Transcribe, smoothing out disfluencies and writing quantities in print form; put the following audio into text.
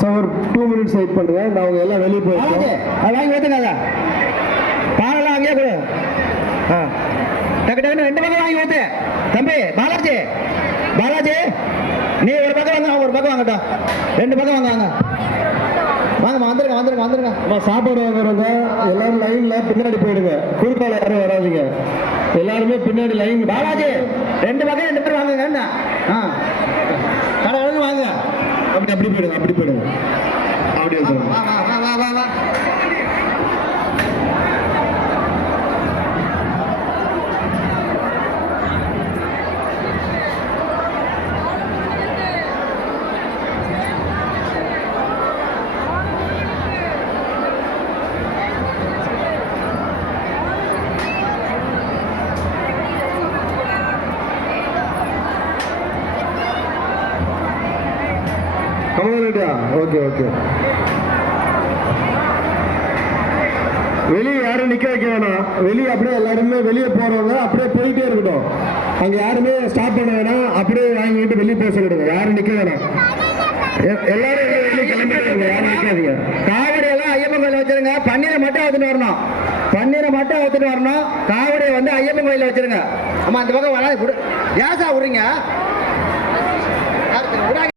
Sir ஒரு 2 minutes wait பண்ணுங்க. நான் எல்லாம் வெளியே போயிட்டு வாங்கி ஊற்றுங்க. பாலெல்லாம் அங்கேயே கொடு. டக்கு டக்குன்னு 2 பக்கம் வாங்கி ஊற்று. தம்பி பாலாஜி, பாலாஜி நீ ஒரு பக்கம் வாங்க, ஒரு பக்கம் வாங்கட்டும். 2 பக்கம் வாங்க. வாங்கம்மா, வந்துருங்க. சாப்பாடு வாங்குறவங்க எல்லாரும் லைன்ல பின்னாடி போயிடுங்க. குறுக்கால யாரும் வராதிங்க. எல்லாருமே பின்னாடி லைன். பாலாஜி 2 பக்கம் 2 பேர் வாங்குங்க. என்ன கடை வாங்க. அப்படி போயிடுங்க. அப்படியே வா. ஓகே. வெளியே யாரும் நிக்க வைக்க வேணாம். வெளியே அப்படியே எல்லாருமே வெளியே போறவங்க அப்படியே போயிட்டே இருக்கட்டும். அங்க யாருமே ஸ்டாப் பண்ண வேணாம். அப்படியே வாங்கிட்டு வெளியே போக சொல்லிடுங்க. யாரும் நிக்க வேணாம். எல்லாரும் வெளியே கிளம்பிடுங்க. யாரும் நிக்காதீங்க. காவடி எல்லாம் ஐயப்பன் கோயில வச்சிருங்க. பன்னீரை மட்டும் ஊத்துட்டு வரணும். காவடியை வந்து ஐயப்பன் கோயில வச்சிருங்க. அம்மா அந்த பக்கம் வராது. ஏசா விடுறீங்க.